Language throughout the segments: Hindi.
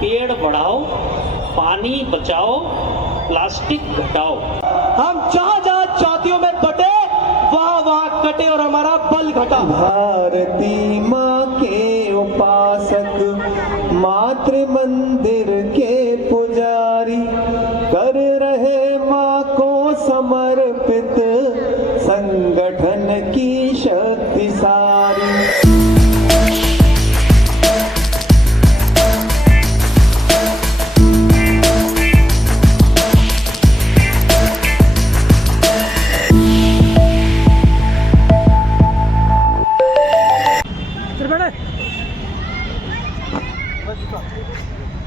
पेड़ बढ़ाओ, पानी बचाओ, प्लास्टिक घटाओ। हम जहाँ जहाँ जातियों में बटे वहाँ वहाँ कटे और हमारा बल घटा। भारती माँ के उपासक, मातृ मंदिर के पुजारी, कर रहे माँ को समर्पित, संगठन की शक्ति सारी।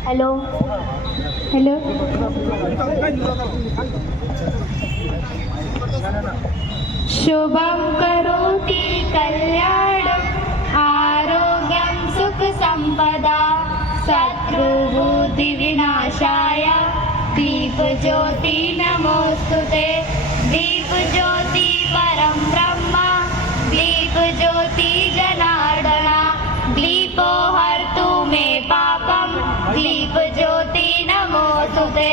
हेलो हेलो, शुभं करोति कल्याणं, आरोग्यं सुख संपदा, शत्रुबुद्धि विनाशाय, दीपज्योति नमोस्तुते। दीपज्योति परं ब्रह्म, दीपज्योति जनार्दना, दीपो हर्तु मे पापं, दीपज्योति नमोस्तुते।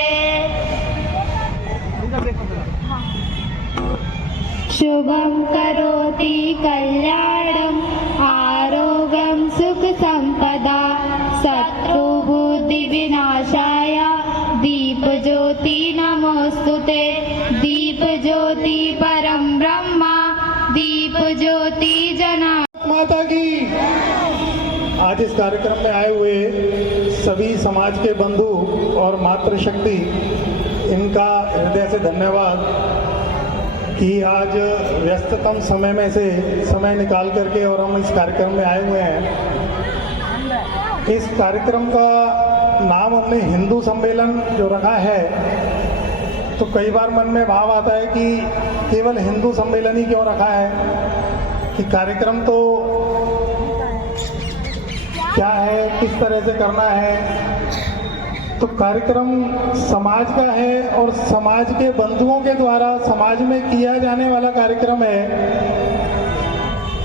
शुभं करोति कल्याणं, आरोग्यं सुख संपदा, शत्रुबुद्धि विनाशाय, दीपज्योति नमोस्तुते। दीपज्योति परं ब्रह्म, दीपज्योति जनार्दना। माता की। आज इस कार्यक्रम में आए हुए सभी समाज के बंधु और मातृशक्ति, इनका हृदय से धन्यवाद कि आज व्यस्ततम समय में से समय निकाल करके और हम इस कार्यक्रम में आए हुए हैं। इस कार्यक्रम का नाम हमने हिंदू सम्मेलन जो रखा है, तो कई बार मन में भाव आता है कि केवल हिंदू सम्मेलन ही क्यों रखा है, कि कार्यक्रम तो क्या है, किस तरह से करना है। तो कार्यक्रम समाज का है और समाज के बंधुओं के द्वारा समाज में किया जाने वाला कार्यक्रम है,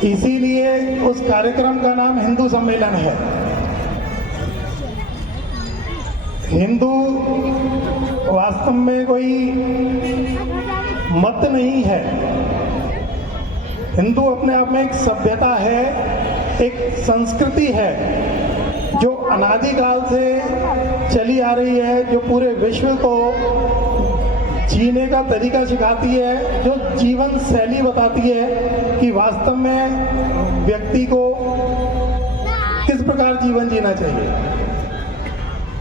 इसीलिए उस कार्यक्रम का नाम हिंदू सम्मेलन है। हिंदू वास्तव में कोई मत नहीं है। हिंदू अपने आप में एक सभ्यता है, एक संस्कृति है जो अनादिकाल से चली आ रही है, जो पूरे विश्व को जीने का तरीका सिखाती है, जो जीवन शैली बताती है कि वास्तव में व्यक्ति को किस प्रकार जीवन जीना चाहिए।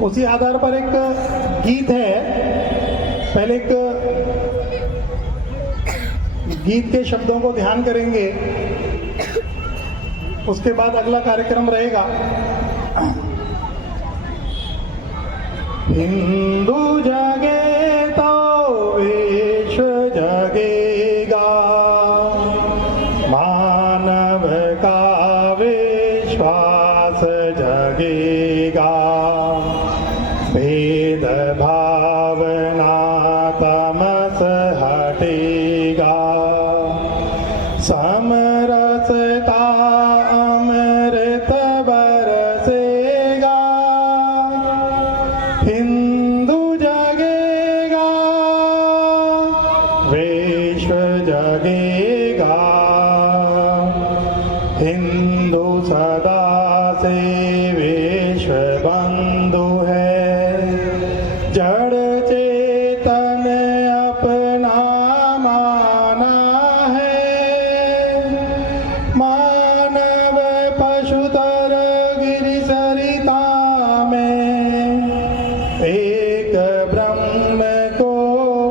उसी आधार पर एक गीत है, पहले एक गीत के शब्दों को ध्यान करेंगे, उसके बाद अगला कार्यक्रम रहेगा। हिंदू जगे तो विश्व जगेगा, मानव का विश्वास जगेगा, भेद भावना तमस हटेगा, समरसता अमृत बरसेगा, हिंदू जगेगा, विश्व जगेगा, हिंदू सदा से विश्व बंधु है, जड़ चेतन अपना माना है, मानव पशुतर गिरि सरिता में, एक ब्रह्म को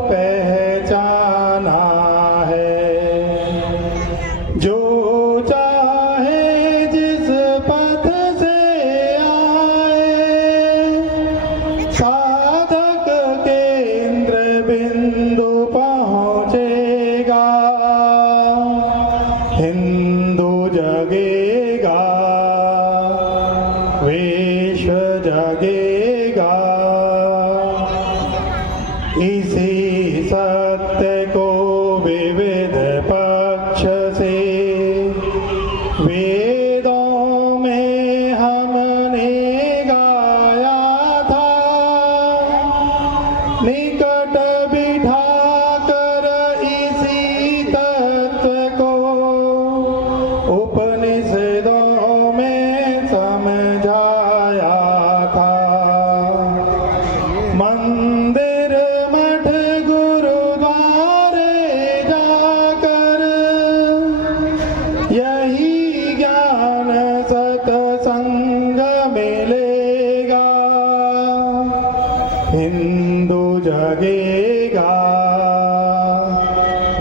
पहचाना है, जो चाहे जिस पथ से आए, साधक केंद्र बिंदु पहुँचेगा, हिंदू जगेगा, विश्व जगेगा, इसी सत्य को विविध पक्ष से वेदों में हमने गाया निकट बिठा कर इसी तत्व को उपनिषदों में समझाया था। मंदिर मठ गुरुद्वारे जाकर यही ज्ञान सत्संग मिलेगा। हिंदू जगेगा,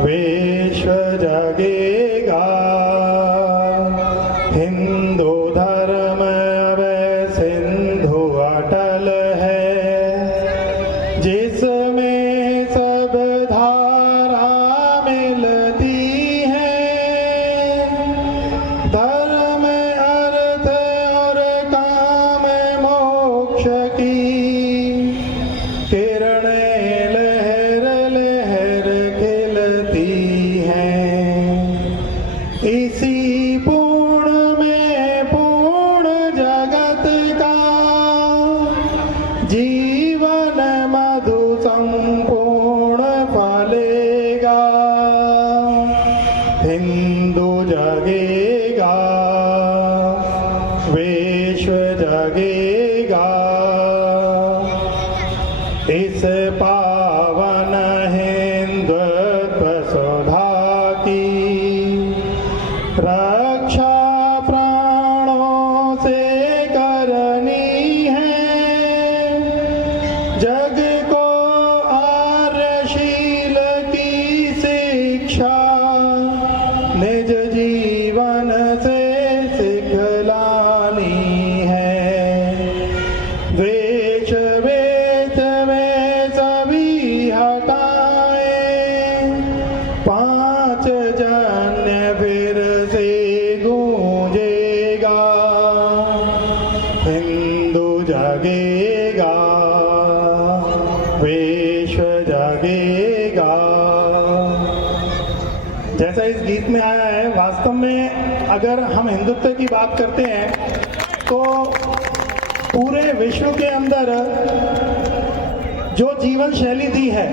विश्व जगेगा। हिंदू धर्म अब सिंधु अटल है, जिसमें सब धारा मिलती है। धर्म अर्थ और काम मोक्ष की किरणें लहर लहर खिलती हैं। इसी पूर्ण में पूर्ण जगत का जीवन मधु संपूर्ण फलेगा। हिंदू जगेगा, विश्व जगेगा। इस पावन हिंदुत्व सुधा की रक्षा प्राणों से करनी है। जग को आर्यशील की शिक्षा निज जीवन से सिखलानी है। द्वेष वेष में सभी हटाए, पांच जन्य फिर से गूंजेगा। हिंदू जगेगा, विश्व जगेगा। जैसा इस गीत में आया है, वास्तव में अगर हम हिंदुत्व की बात करते हैं तो पूरे विश्व के अंदर जो जीवन शैली दी है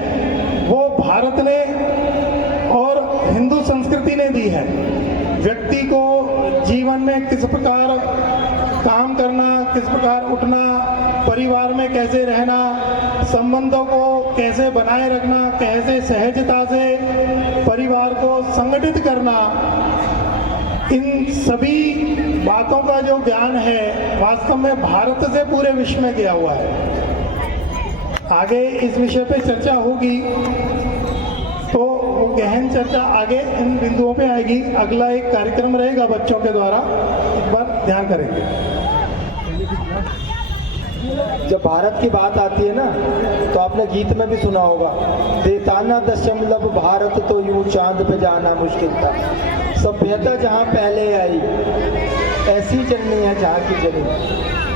वो भारत ने और हिंदू संस्कृति ने दी है। व्यक्ति को जीवन में किस प्रकार काम करना, किस प्रकार उठना, परिवार में कैसे रहना, संबंधों को कैसे बनाए रखना, कैसे सहजता से परिवार को संगठित करना, इन सभी बातों का जो ज्ञान है वास्तव में भारत से पूरे विश्व में गया हुआ है। आगे इस विषय पे चर्चा होगी तो वो गहन चर्चा आगे इन बिंदुओं पे आएगी। अगला एक कार्यक्रम रहेगा बच्चों के द्वारा, एक बार ध्यान करेंगे। जब भारत की बात आती है ना तो आपने गीत में भी सुना होगा, देताना दशमलव भारत तो यूं चांद पे जाना मुश्किल था। सभ्यता जहाँ पहले आई ऐसी जननी है जहाँ की जनी।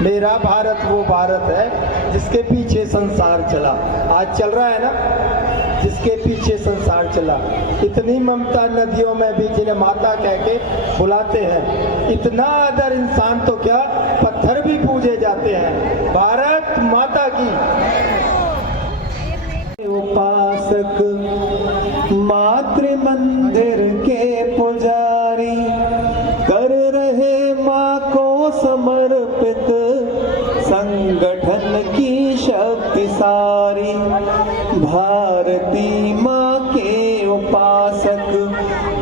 मेरा भारत वो भारत है जिसके पीछे संसार चला। आज चल रहा है ना, जिसके पीछे संसार चला। इतनी ममता नदियों में भी जिन्हें माता कह के बुलाते हैं। इतना आदर इंसान तो क्या पत्थर भी पूजे जाते हैं। भारत माता की। उपासक मातृ मंदिर के पुजारी कर रहे माँ को समर्पित संगठन की शक्ति सारी। भारती माँ के उपासक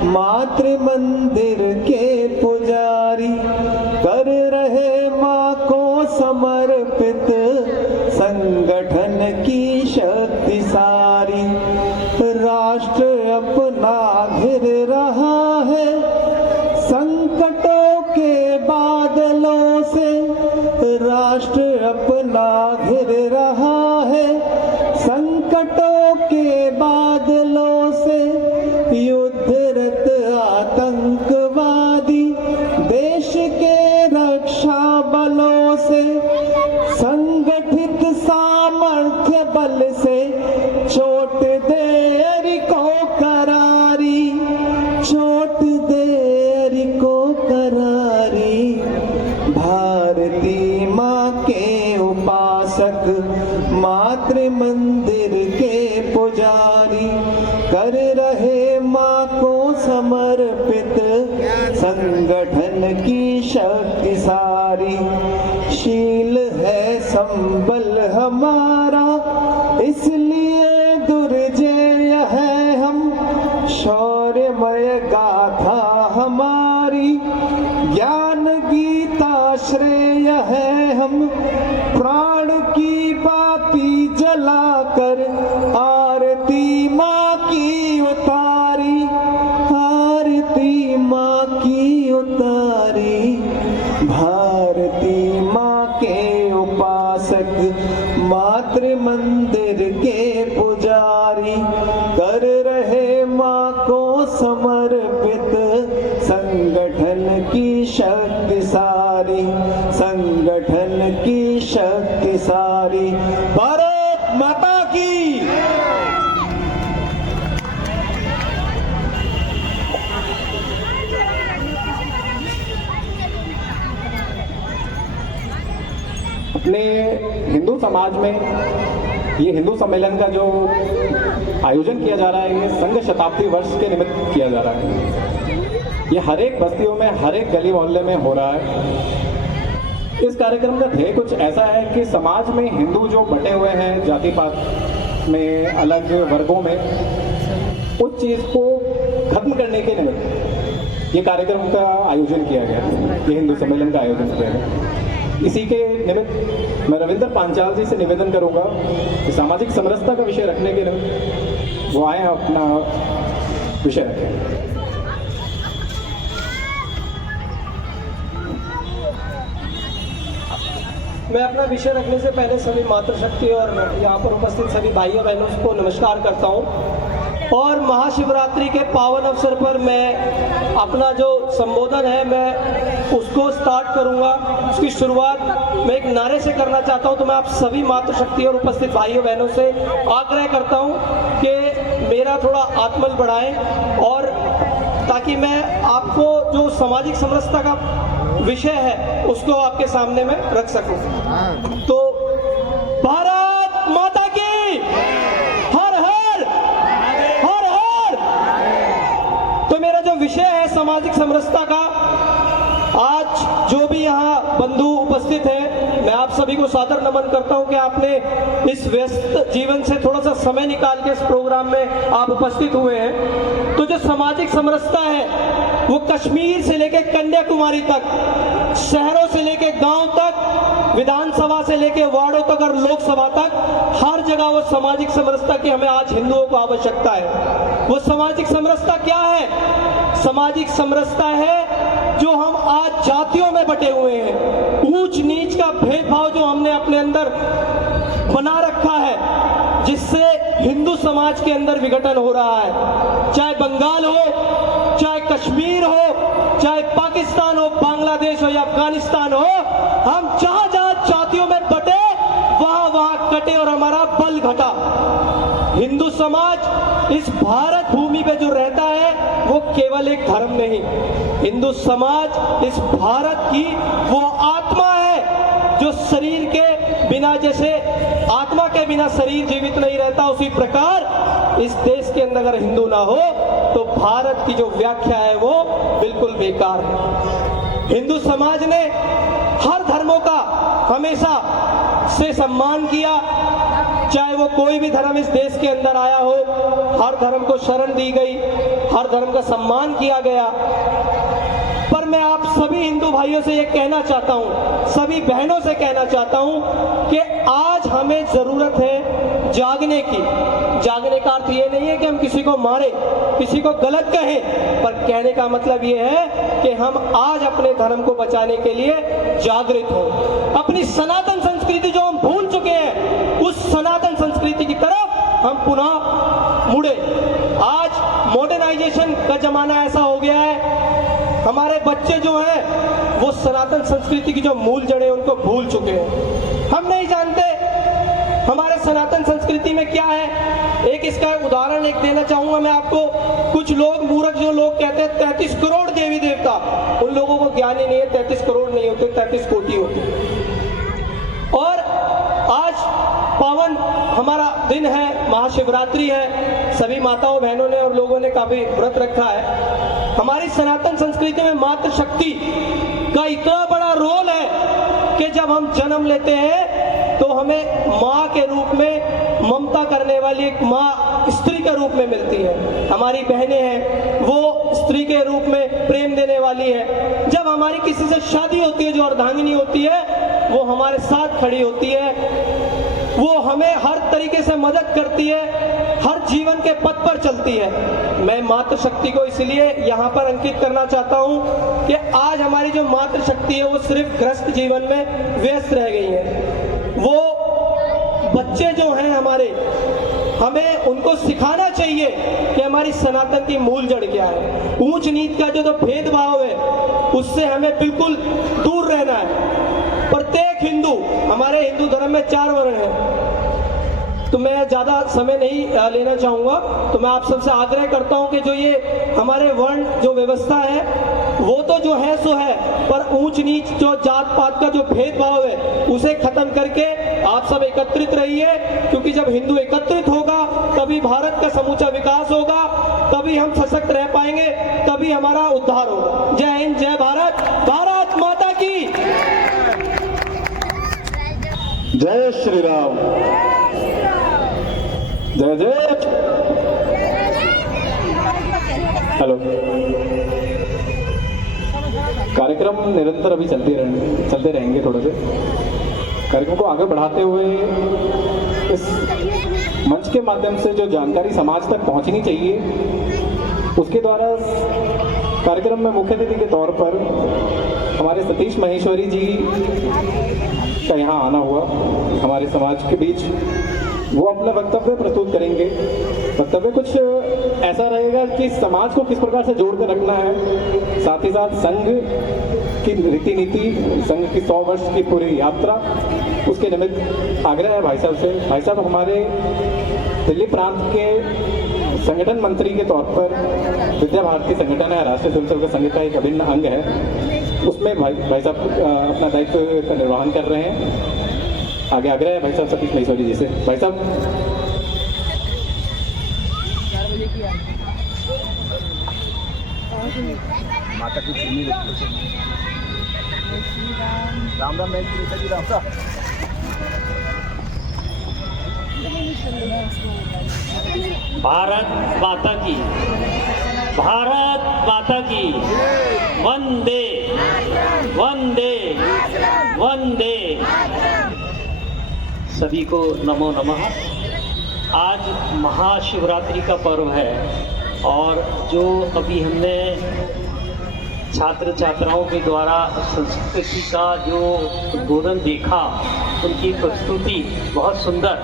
मातृ मंदिर के पुजारी कर रहे माँ को समर्पित संगठन की शक्ति सारी। राष्ट्र अपना घिर रहा है संकटों के बादलों से। राष्ट्र अपना घिर रहा है संकटों के बादलों से। युद्धरत आतंकवादी देश के रक्षा बलों से संगठित सामर्थ्य बल से चोट दे को करारी, चोट दे को करारी। भारती माँ के उपासक मातृ मंदिर के पुजारी, कर रहे माँ को समर्पित संगठन की शक्ति सारी। शील है संबल हमारा, इसलिए दुर्जय है हम, शौर्यमय गाथा हमारी, ज्ञान गीता श्रेय है हम, प्राण की बाती जलाकर आरती माँ की उतारी, आरती माँ की उतारी। भारती माँ के उपासक, मातृ मंदिर के पुजारी, कर रहे माँ को समर्पित संगठन की शक्ति सारी, संगठन की शक्ति सारी। भारत माता की। अपने हिंदू समाज में ये हिंदू सम्मेलन का जो आयोजन किया जा रहा है, ये संघ शताब्दी वर्ष के निमित्त किया जा रहा है। ये हर एक बस्तियों में, हर एक गली मोहल्ले में हो रहा है। इस कार्यक्रम का ध्येय कुछ ऐसा है कि समाज में हिंदू जो बटे हुए हैं जाति पात में, अलग वर्गों में, उस चीज़ को खत्म करने के निमित्त ये कार्यक्रम का आयोजन किया गया, ये हिंदू सम्मेलन का आयोजन किया गया। इसी के निमित्त मैं रविंद्र पांचाल जी से निवेदन करूंगा कि सामाजिक समरसता का विषय रखने के निमित्त वो आए अपना विषय रखें। मैं अपना विषय रखने से पहले सभी मातृशक्ति और यहाँ पर उपस्थित सभी भाइयों बहनों को नमस्कार करता हूँ। और महाशिवरात्रि के पावन अवसर पर मैं अपना जो संबोधन है मैं उसको स्टार्ट करूँगा। उसकी शुरुआत मैं एक नारे से करना चाहता हूँ। तो मैं आप सभी मातृशक्ति और उपस्थित भाइयों बहनों से आग्रह करता हूँ कि मेरा थोड़ा आत्मबल बढ़ाएं, और ताकि मैं आपको जो सामाजिक समरसता का विषय है उसको आपके सामने में रख सकूं। तो भारत माता की हर हर हर हर। तो मेरा जो विषय है सामाजिक समरसता का, आज जो भी यहाँ बंधु उपस्थित हैं, मैं आप सभी को सादर नमन करता हूं कि आपने इस व्यस्त जीवन से थोड़ा सा समय निकाल के इस प्रोग्राम में आप उपस्थित हुए हैं। तो जो सामाजिक समरसता है वो कश्मीर से लेकर कन्याकुमारी तक, शहरों से लेकर गांव तक, विधानसभा से लेकर वार्डों तक और लोकसभा तक, हर जगह वो सामाजिक समरसता की हमें आज हिंदुओं को आवश्यकता है। वो सामाजिक समरसता क्या है? सामाजिक समरसता है जो हम आज जातियों में बटे हुए हैं, ऊंच नीच का भेदभाव जो हमने अपने अंदर बना रखा है, जिससे हिंदू समाज के अंदर विघटन हो रहा है। चाहे बंगाल हो, चाहे कश्मीर हो, चाहे पाकिस्तान हो, बांग्लादेश हो या अफगानिस्तान हो, हम जहां जहां जातियों में बटे वहां वहां कटे और हमारा बल घटा। हिंदू समाज इस भारत भूमि पे जो रहता है वो केवल एक धर्म नहीं, हिंदू समाज इस भारत की वो आत्मा है जो शरीर के बिना, जैसे आत्मा के बिना शरीर जीवित नहीं रहता, उसी प्रकार इस देश के अंदर अगर हिंदू ना हो तो भारत की जो व्याख्या है वो बिल्कुल बेकार है। हिंदू समाज ने हर धर्मों का हमेशा से सम्मान किया, चाहे वो कोई भी धर्म इस देश के अंदर आया हो, हर धर्म को शरण दी गई, हर धर्म का सम्मान किया गया। पर मैं आप सभी हिंदू भाइयों से ये कहना चाहता हूँ, सभी बहनों से कहना चाहता हूँ कि आज हमें जरूरत है जागने की। जागने का अर्थ ये नहीं है कि हम किसी को मारे, किसी को गलत कहें, पर कहने का मतलब ये है कि हम आज अपने धर्म को बचाने के लिए जागृत हो। अपनी सनातन संस्कृति जो हम भूल चुके हैं, उस सनातन संस्कृति की तरफ हम पुनः मुड़े। आज मॉडर्नाइजेशन का जमाना ऐसा हो गया है, हमारे बच्चे जो हैं वो सनातन संस्कृति की जो मूल जड़ें उनको भूल चुके हैं। हम नहीं जानते हमारे सनातन संस्कृति में क्या है। एक इसका उदाहरण एक देना चाहूंगा मैं आपको। कुछ लोग मूर्ख जो लोग कहते हैं 33 करोड़ देवी देवता, उन लोगों को ज्ञान ही नहीं है 33 करोड़ नहीं होते, 33 कोटि होते। और आज पावन हमारा दिन है, महाशिवरात्रि है। सभी माताओं बहनों ने और लोगों ने काफी व्रत रखा है। हमारी सनातन संस्कृति में मातृशक्ति का इतना बड़ा रोल है कि जब हम जन्म लेते हैं तो हमें माँ के रूप में ममता करने वाली एक माँ स्त्री के रूप में मिलती है। हमारी बहनें हैं वो स्त्री के रूप में प्रेम देने वाली है। जब हमारी किसी से शादी होती है, जो अर्धांगिनी होती है वो हमारे साथ खड़ी होती है, वो हमें हर तरीके से मदद करती है, हर जीवन के पथ पर चलती है। मैं मातृशक्ति को इसलिए यहाँ पर अंकित करना चाहता हूँ कि आज हमारी जो मातृशक्ति है वो सिर्फ गृहस्थ जीवन में व्यस्त रह गई है। वो बच्चे जो हैं हमारे, हमें उनको सिखाना चाहिए कि हमारी सनातन की मूल जड़ क्या है। ऊंच नीच का जो भेदभाव है उससे हमें बिल्कुल दूर रहना है। प्रत्येक हिंदू, हमारे हिंदू धर्म में 4 वर्ण है, तो मैं ज्यादा समय नहीं लेना चाहूंगा। तो मैं आप सबसे आग्रह करता हूं कि जो ये हमारे वर्ण जो व्यवस्था है वो तो जो है सो है, पर ऊंच नीच जो जात पात का जो भेदभाव है उसे खत्म करके आप सब एकत्रित रहिए, क्योंकि जब हिंदू एकत्रित होगा तभी भारत का समूचा विकास होगा, तभी हम सशक्त रह पाएंगे, तभी हमारा उद्धार होगा। जय हिंद, जय भारत, भारत माता की जय श्री राम, जय जय। हेलो, कार्यक्रम निरंतर अभी चलते रहेंगे। थोड़े से कार्यक्रम को आगे बढ़ाते हुए इस मंच के माध्यम से जो जानकारी समाज तक पहुंचनी चाहिए, उसके द्वारा कार्यक्रम में मुख्य अतिथि के तौर पर हमारे सतीश महेश्वरी जी का यहाँ आना हुआ हमारे समाज के बीच। वो अपना वक्तव्य प्रस्तुत करेंगे। वक्तव्य कुछ ऐसा रहेगा कि समाज को किस प्रकार से जोड़कर रखना है, साथ ही साथ संघ की रीति नीति, संघ की 100 वर्ष की पूरी यात्रा, उसके निमित्त आग्रह है भाई साहब से। भाई साहब हमारे दिल्ली प्रांत के संगठन मंत्री के तौर पर विद्या भारती संगठन है, राष्ट्रीय स्वयंसेवक संघ का एक अभिन्न अंग है, उसमें भाई साहब अपना दायित्व का निर्वहन कर रहे हैं। आगे आग्रह है भाई साहब सतीश महेश्वरी जी से। भाई साहब, माता की चुन्नी राम राम जी राम सा। भारत माता की, भारत माता की, वंदे वंदे वंदे। सभी को नमो नमः। आज महाशिवरात्रि का पर्व है और जो अभी हमने छात्र छात्राओं के द्वारा संस्कृति का जो उद्बोधन देखा, उनकी प्रस्तुति बहुत सुंदर,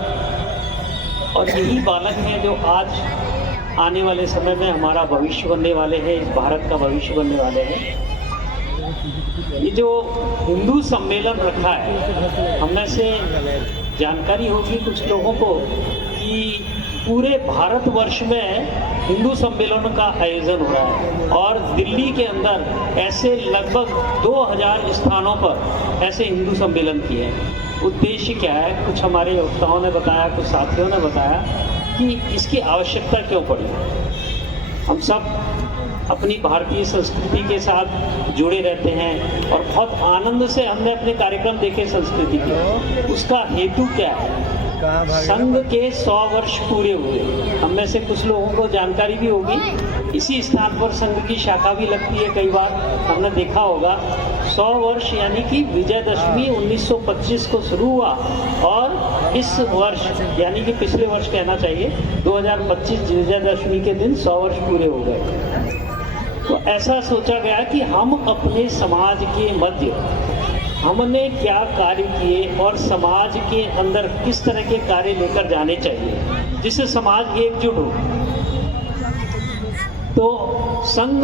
और यही बालक हैं जो आज आने वाले समय में हमारा भविष्य बनने वाले हैं, इस भारत का भविष्य बनने वाले हैं। ये जो हिंदू सम्मेलन रखा है, हमें से जानकारी होगी कुछ लोगों को कि पूरे भारतवर्ष में हिंदू सम्मेलन का आयोजन हो रहा है और दिल्ली के अंदर ऐसे लगभग 2000 स्थानों पर ऐसे हिंदू सम्मेलन किए हैं। उद्देश्य क्या है, कुछ हमारे वक्ताओं ने बताया, कुछ साथियों ने बताया कि इसकी आवश्यकता क्यों पड़ी। हम सब अपनी भारतीय संस्कृति के साथ जुड़े रहते हैं और बहुत आनंद से हमने अपने कार्यक्रम देखे संस्कृति के। उसका हेतु क्या है? संघ के 100 वर्ष पूरे हुए। हम में से कुछ लोगों को जानकारी भी होगी, इसी स्थान पर संघ की शाखा भी लगती है। कई बार हमने देखा होगा 100 वर्ष, यानी कि विजयदशमी 1925 को शुरू हुआ और इस वर्ष, यानी कि पिछले वर्ष कहना चाहिए, 2025 विजयदशमी के दिन 100 वर्ष पूरे हो गए। तो ऐसा सोचा गया कि हम अपने समाज के मध्य हमने क्या कार्य किए और समाज के अंदर किस तरह के कार्य लेकर जाने चाहिए जिससे समाज एकजुट हो। तो संघ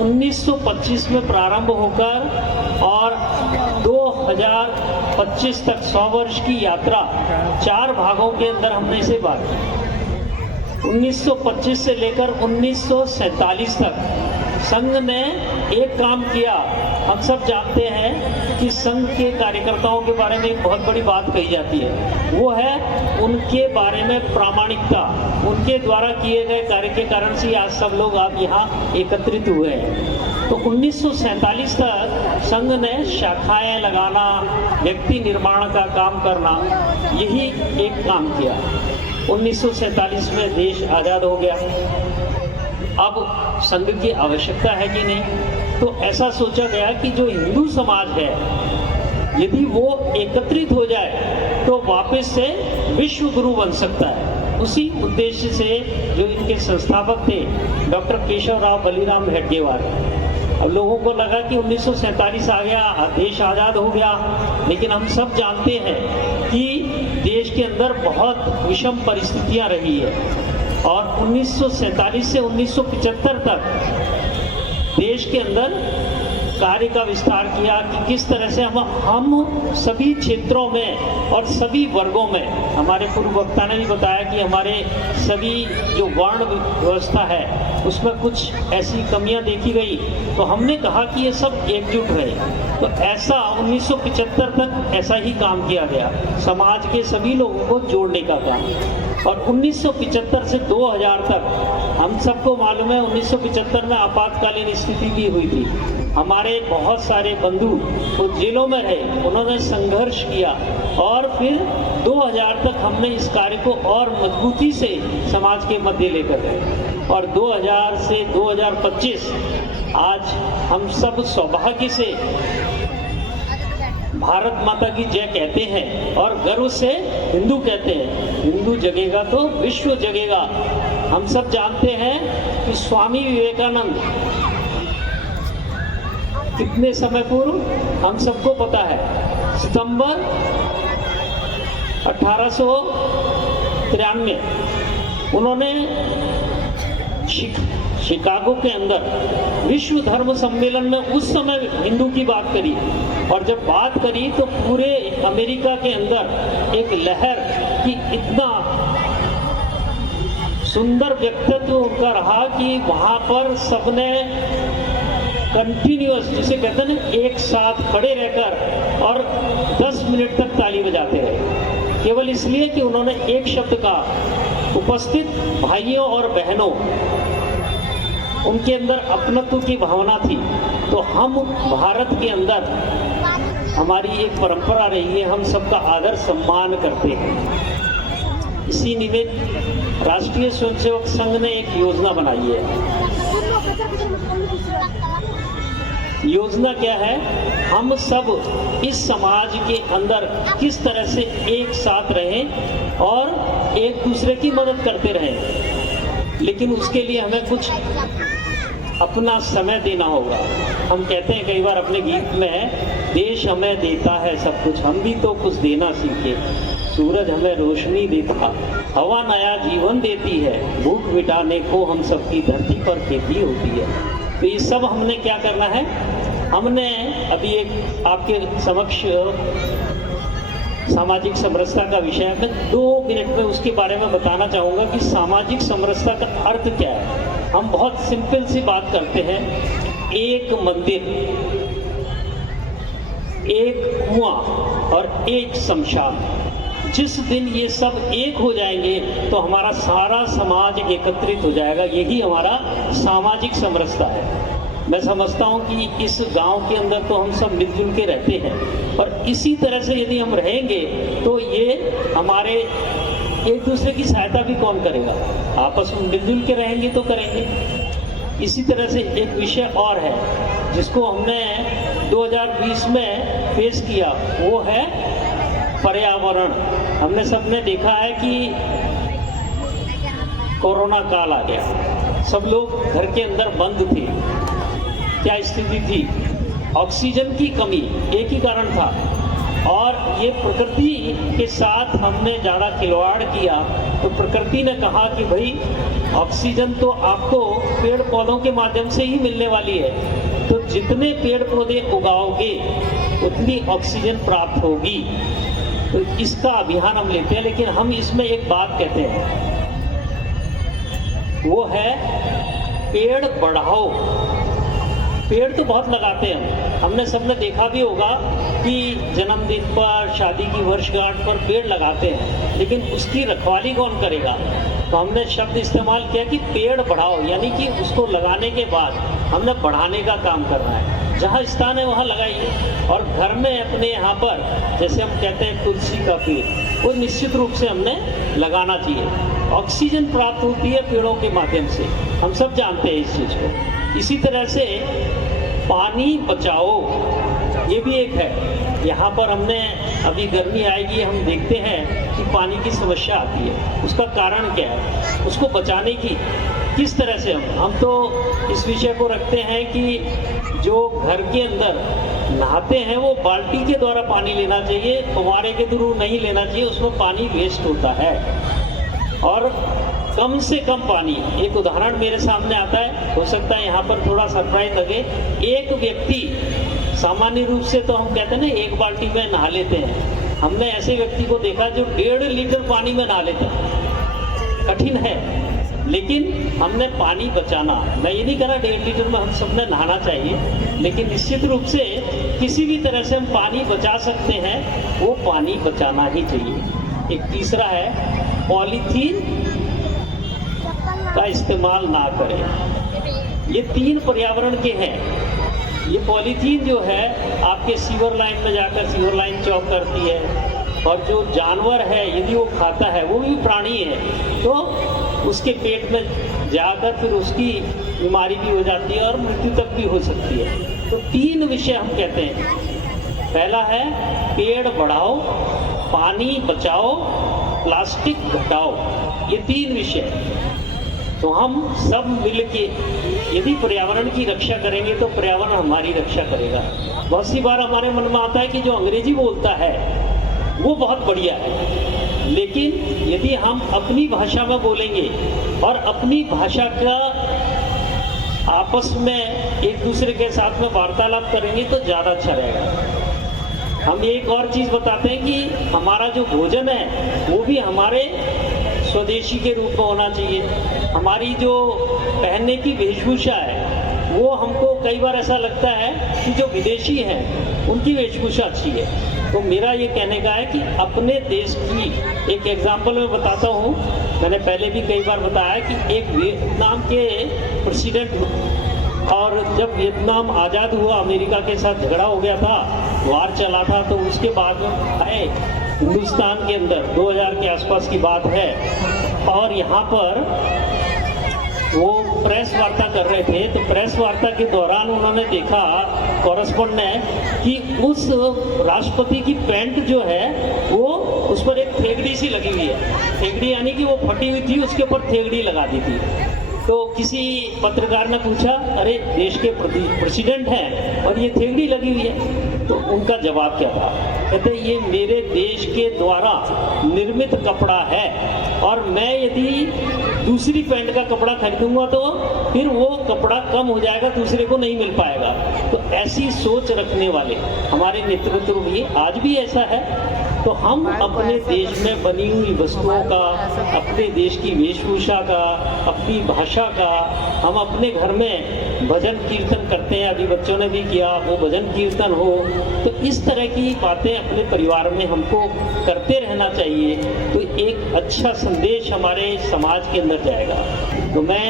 1925 में प्रारंभ होकर और 2025 तक 100 वर्ष की यात्रा 4 भागों के अंदर हमने इसे बांटा। 1925 से लेकर 1947 तक संघ ने एक काम किया। हम सब जानते हैं कि संघ के कार्यकर्ताओं के बारे में एक बहुत बड़ी बात कही जाती है, वो है उनके बारे में प्रामाणिकता। उनके द्वारा किए गए कार्य के कारण से आज सब लोग आप यहाँ एकत्रित हुए हैं। तो 1947 तक संघ ने शाखाएं लगाना, व्यक्ति निर्माण का काम करना, यही एक काम किया। 1947 में देश आज़ाद हो गया। अब संघ की आवश्यकता है कि नहीं, तो ऐसा सोचा गया कि जो हिंदू समाज है, यदि वो एकत्रित हो जाए तो वापस से विश्व गुरु बन सकता है। उसी उद्देश्य से जो इनके संस्थापक थे डॉक्टर केशव राव बलिराम हेडगेवार, अब लोगों को लगा कि 1947 आ गया, देश आज़ाद हो गया, लेकिन हम सब जानते हैं कि देश के अंदर बहुत विषम परिस्थितियां रही है और 1947 से 1975 तक देश के अंदर कार्य का विस्तार किया कि किस तरह से हम सभी क्षेत्रों में और सभी वर्गों में, हमारे पूर्व वक्ता ने भी बताया कि हमारे सभी जो वर्ण व्यवस्था है उसमें कुछ ऐसी कमियां देखी गई, तो हमने कहा कि ये सब एकजुट रहे। तो ऐसा 1975 तक ऐसा ही काम किया गया, समाज के सभी लोगों को जोड़ने का काम। और 1975 से 2000 तक हम सबको मालूम है 1975 में आपातकालीन स्थिति भी हुई थी। हमारे बहुत सारे बंधु वो जेलों में रहे, उन्होंने संघर्ष किया और फिर 2000 तक हमने इस कार्य को और मजबूती से समाज के मध्य लेकर गए। और 2000 से 2025 आज हम सब सौभाग्य से भारत माता की जय कहते हैं और गर्व से हिंदू कहते हैं। हिंदू जगेगा तो विश्व जगेगा। हम सब जानते हैं कि स्वामी विवेकानंद कितने समय पूर्व हम सबको पता है, सितंबर 1893 उन्होंने शिकागो के अंदर विश्व धर्म सम्मेलन में उस समय हिंदू की बात करी, और जब बात करी तो पूरे अमेरिका के अंदर एक लहर की इतना सुंदर व्यक्तित्व उनका रहा कि वहां पर सबने कंटिन्यूअस, जिसे कहते हैं ना, एक साथ खड़े रहकर और 10 मिनट तक ताली बजाते रहे, केवल इसलिए कि उन्होंने एक शब्द का, उपस्थित भाइयों और बहनों, उनके अंदर अपनत्व की भावना थी। तो हम भारत के अंदर हमारी एक परंपरा रही है, हम सबका आदर सम्मान करते हैं। इसी निमित्त राष्ट्रीय स्वयंसेवक संघ ने एक योजना बनाई है। योजना क्या है? हम सब इस समाज के अंदर किस तरह से एक साथ रहें और एक दूसरे की मदद करते रहें, लेकिन उसके लिए हमें कुछ अपना समय देना होगा। हम कहते हैं कई बार अपने गीत में, देश हमें देता है सब कुछ, हम भी तो कुछ देना सीखे। सूरज हमें रोशनी देता, हवा नया जीवन देती है, भूख मिटाने को हम सबकी धरती पर खेती होती है। तो ये सब हमने क्या करना है? हमने अभी एक आपके समक्ष सामाजिक समरसता का विषय में 2 मिनट में उसके बारे में बताना चाहूँगा कि सामाजिक समरसता का अर्थ क्या है। हम बहुत सिंपल सी बात करते हैं, एक मंदिर, एक कुआं और एक शमशान। जिस दिन ये सब एक हो जाएंगे तो हमारा सारा समाज एकत्रित हो जाएगा। यही हमारा सामाजिक समरसता है। मैं समझता हूँ कि इस गांव के अंदर तो हम सब मिलजुल के रहते हैं, और इसी तरह से यदि हम रहेंगे तो ये हमारे एक दूसरे की सहायता भी कौन करेगा? आपस में मिलजुल के रहेंगे तो करेंगे। इसी तरह से एक विषय और है जिसको हमने 2020 में पेश किया, वो है पर्यावरण। हमने सबने देखा है कि कोरोना काल आ गया, सब लोग घर के अंदर बंद थे। क्या स्थिति थी? ऑक्सीजन की कमी एक ही कारण था, और ये प्रकृति के साथ हमने ज़्यादा खिलवाड़ किया तो प्रकृति ने कहा कि भाई ऑक्सीजन तो आपको पेड़ पौधों के माध्यम से ही मिलने वाली है, तो जितने पेड़ पौधे उगाओगे उतनी ऑक्सीजन प्राप्त होगी। तो इसका अभियान हम लेते हैं, लेकिन हम इसमें एक बात कहते हैं, वो है पेड़ बढ़ाओ पेड़ तो बहुत लगाते हैं, हमने सबने देखा भी होगा कि जन्मदिन पर, शादी की वर्षगांठ पर पेड़ लगाते हैं, लेकिन उसकी रखवाली कौन करेगा? तो हमने शब्द इस्तेमाल किया कि पेड़ बढ़ाओ, यानी कि उसको लगाने के बाद हमने बढ़ाने का काम करना है। जहाँ स्थान है वहाँ लगाइए, और घर में अपने यहाँ पर जैसे हम कहते हैं तुलसी का पेड़, वो निश्चित रूप से हमने लगाना चाहिए। ऑक्सीजन प्राप्त होती है पेड़ों के माध्यम से, हम सब जानते हैं इस चीज़ को। इसी तरह से पानी बचाओ, ये भी एक है। यहाँ पर हमने अभी गर्मी आएगी, हम देखते हैं कि पानी की समस्या आती है, उसका कारण क्या है, उसको बचाने की किस तरह से हम तो इस विषय को रखते हैं कि जो घर के अंदर नहाते हैं वो बाल्टी के द्वारा पानी लेना चाहिए, फव्वारे के थ्रू नहीं लेना चाहिए, उसमें पानी वेस्ट होता है। और कम से कम पानी, एक उदाहरण मेरे सामने आता है, हो सकता है यहाँ पर थोड़ा सरप्राइज लगे। एक व्यक्ति, सामान्य रूप से तो हम कहते हैं ना एक बाल्टी में नहा लेते हैं, हमने ऐसे व्यक्ति को देखा जो 1.5 लीटर पानी में नहा लेते हैं। कठिन है, लेकिन हमने पानी बचाना, मैं ये नहीं कह रहा 1.5 लीटर में हम सबने नहाना चाहिए, लेकिन निश्चित रूप से किसी भी तरह से हम पानी बचा सकते हैं, वो पानी बचाना ही चाहिए। एक तीसरा है पॉलीथीन का इस्तेमाल ना करें। ये 3 पर्यावरण के हैं। ये पॉलीथीन जो है आपके सीवर लाइन में जाकर सीवर लाइन चौक करती है, और जो जानवर है यदि वो खाता है, वो भी प्राणी है, तो उसके पेट में जाकर फिर उसकी बीमारी भी हो जाती है और मृत्यु तक भी हो सकती है। तो 3 विषय हम कहते हैं, पहला है पेड़ बढ़ाओ, पानी बचाओ, प्लास्टिक घटाओ, ये 3 विषय। तो हम सब मिल के यदि पर्यावरण की रक्षा करेंगे तो पर्यावरण हमारी रक्षा करेगा। बहुत सी बार हमारे मन में आता है कि जो अंग्रेजी बोलता है वो बहुत बढ़िया है, लेकिन यदि हम अपनी भाषा में बोलेंगे और अपनी भाषा का आपस में एक दूसरे के साथ में वार्तालाप करेंगे तो ज़्यादा अच्छा रहेगा। हम एक और चीज़ बताते हैं कि हमारा जो भोजन है वो भी हमारे स्वदेशी के रूप में होना चाहिए। हमारी जो पहनने की वेशभूषा है वो हमको कई बार ऐसा लगता है कि जो विदेशी हैं उनकी वेशभूषा अच्छी है। तो मेरा ये कहने का है कि अपने देश की एक एग्जाम्पल मैं बताता हूँ। मैंने पहले भी कई बार बताया कि एक वियतनाम के प्रेसिडेंट, और जब वियतनाम आज़ाद हुआ, अमेरिका के साथ झगड़ा हो गया था, वार चला था, तो उसके बाद में आए हिंदुस्तान के अंदर 2000 के आसपास की बात है, और यहाँ पर वो प्रेस वार्ता कर रहे थे। तो प्रेस वार्ता के दौरान उन्होंने देखा, कॉरेस्पॉन्डेंट ने, कि उस राष्ट्रपति की पैंट जो है वो उस पर एक थेगड़ी सी लगी हुई है। थेगड़ी यानी कि वो फटी हुई थी, उसके ऊपर थेगड़ी लगा दी थी। तो किसी पत्रकार ने पूछा, अरे देश के प्रेसिडेंट हैं और ये थेगड़ी लगी हुई है? तो उनका जवाब क्या था? कहते ये मेरे देश के द्वारा निर्मित कपड़ा है, और मैं यदि दूसरी पैंट का कपड़ा खरीदूंगा तो फिर वो कपड़ा कम हो जाएगा, दूसरे को नहीं मिल पाएगा। तो ऐसी सोच रखने वाले हमारे नेतृत्व भी आज भी ऐसा है। तो हम अपने देश में बनी हुई वस्तुओं का, अपने देश की वेशभूषा का, अपनी भाषा का, हम अपने घर में भजन कीर्तन करते हैं, अभी बच्चों ने भी किया, वो भजन कीर्तन हो, तो इस तरह की बातें अपने परिवार में हमको करते रहना चाहिए। तो एक अच्छा संदेश हमारे समाज के अंदर जाएगा। तो मैं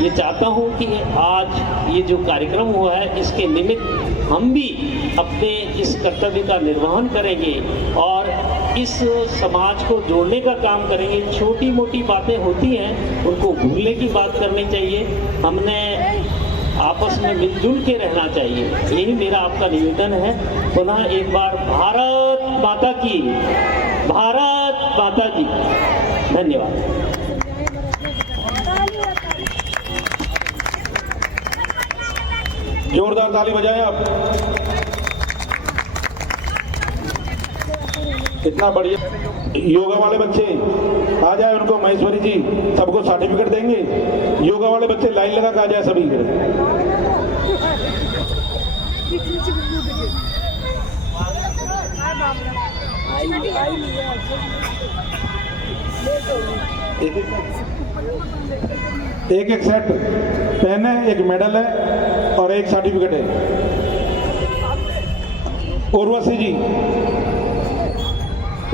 ये चाहता हूँ कि आज ये जो कार्यक्रम हुआ है, इसके निमित्त हम भी अपने इस कर्तव्य का निर्वहन करेंगे और इस समाज को जोड़ने का काम करेंगे। छोटी मोटी बातें होती हैं, उनको भूलने की बात करनी चाहिए। हमने आपस में मिलजुल के रहना चाहिए, यही मेरा आपका निवेदन है। पुनः एक बार भारत माता की, भारत माता की। धन्यवाद। जोरदार ताली बजाएं आप। कितना बढ़िया। योगा वाले बच्चे आ जाए, उनको महेश्वरी जी सबको सर्टिफिकेट देंगे। योगा वाले बच्चे लाइन लगा के आ जाए सभी। एक एक सेट पेन है, एक मेडल है। और एक सर्टिफिकेट है। उर्वशी जी,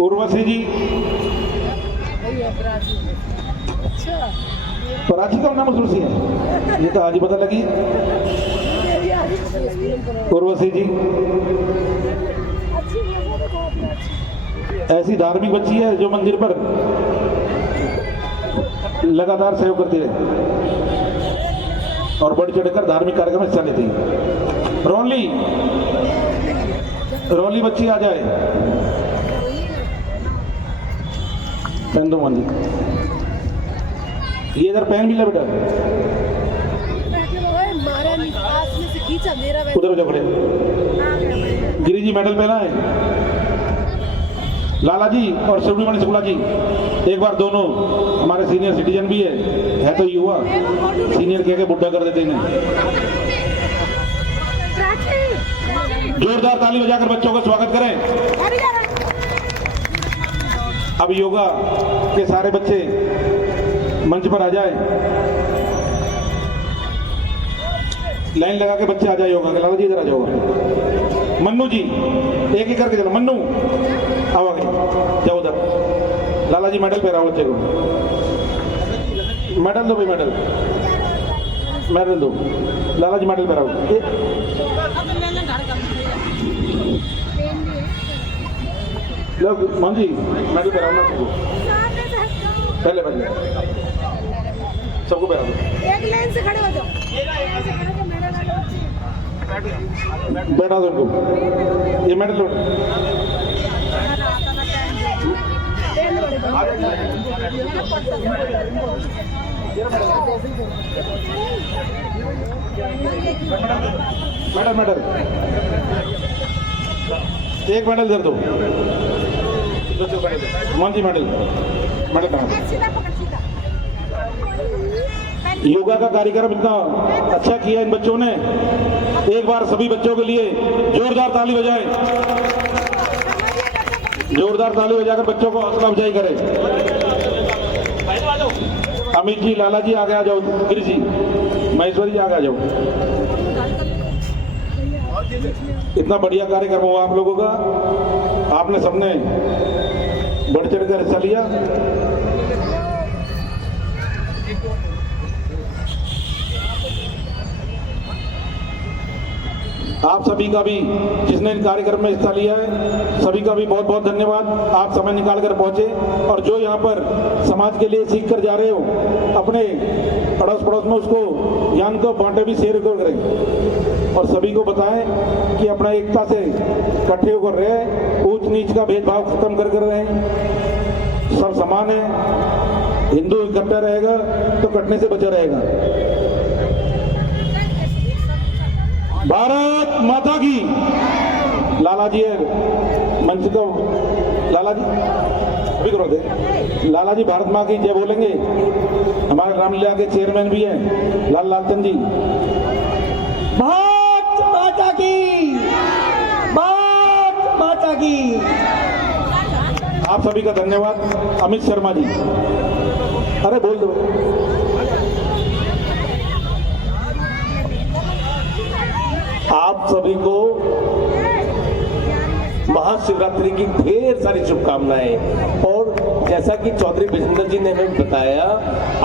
उर्वशी जी, प्राची का नाम उर्वशी है, ये तो आज ही पता लगी। उर्वशी जी ऐसी धार्मिक बच्ची है जो मंदिर पर लगातार सहयोग करती रहे और बढ़ चढ़कर धार्मिक कार्यक्रम में हिस्सा लेती है। रोली, रोली बच्ची आ जाए। पहन दो मंदिर, ये इधर पहन भी ले बेटा, उधर उधर खड़े। गिरी जी मेडल पहना है। लाला जी और सुब्रमण्य शुक्ला जी, एक बार दोनों हमारे सीनियर सिटीजन भी है तो युवा, सीनियर कह के बुढ़ा कर देते हैं। जोरदार ताली बजाकर बच्चों का स्वागत करें। अब योगा के सारे बच्चे मंच पर आ जाए, लाइन लगा के बच्चे आ जाए योगा के। लाला जी इधर आ जाओ। मन्नू जी एक एक करके चलो। मन्नू आओ आगे, जाओ उधर। लाला जी मेडल पहनाओ बच्चे को, मेडल दो भाई, मेडल मेडल दो। लाला जी मेडल पहनाओ। मान जी मेडल पहनाओ ना सबको, पहले पहले सबको पहना दो। एक लाइन से खड़े हो जाओ। बैठा दो उनको, ये मेडल लो। मेडल मेडल एक मेडल दे दो। मान जी मेडल मेडल कहाँ? योगा का कार्यक्रम इतना अच्छा किया इन बच्चों ने। एक बार सभी बच्चों के लिए जोरदार ताली बजाएं, जोरदार ताली बजाकर बच्चों को हौसला अफजाई करें। अमित जी, लाला जी आगे आ जाओ। गिरी जी, महेश्वरी जी आगे आ जाओ। इतना बढ़िया कार्यक्रम हुआ आप लोगों का, आपने सबने बढ़ चढ़कर हिस्सा लिया। आप सभी का भी, जिसने इन कार्यक्रम में हिस्सा लिया है, सभी का भी बहुत बहुत धन्यवाद। आप समय निकाल कर पहुंचे और जो यहाँ पर समाज के लिए सीख कर जा रहे हो, अपने अड़ोस पड़ोस में उसको ज्ञान को बांटे, भी शेयर करें और सभी को बताएं कि अपना एकता से इकट्ठे होकर रहे, ऊंच नीच का भेदभाव खत्म कर रहे हैं, सब समान है। हिंदू इकट्ठा रहेगा तो कटने से बचा रहेगा। भारत माता की। लाला जी है मंच को, लाला जी अभी करो दे। लाला जी भारत माँ की जय बोलेंगे। हमारे रामलीला के चेयरमैन भी हैं लाल लालचंद जी। भारत माता की, भारत माता की। आप सभी का धन्यवाद। अमित शर्मा जी, अरे बोल दो। आप सभी को महाशिवरात्रि की ढेर सारी शुभकामनाएं। और जैसा कि चौधरी विजेंद्र जी ने हमें बताया,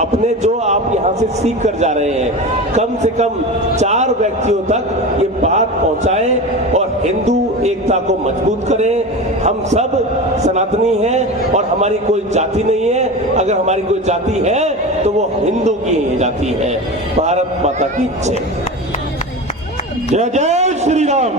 अपने जो आप यहाँ से सीख कर जा रहे हैं, कम से कम 4 व्यक्तियों तक ये बात पहुंचाएं और हिंदू एकता को मजबूत करें। हम सब सनातनी हैं और हमारी कोई जाति नहीं है। अगर हमारी कोई जाति है तो वो हिंदू की ही जाति है। भारत माता की जय। जय जय श्री राम।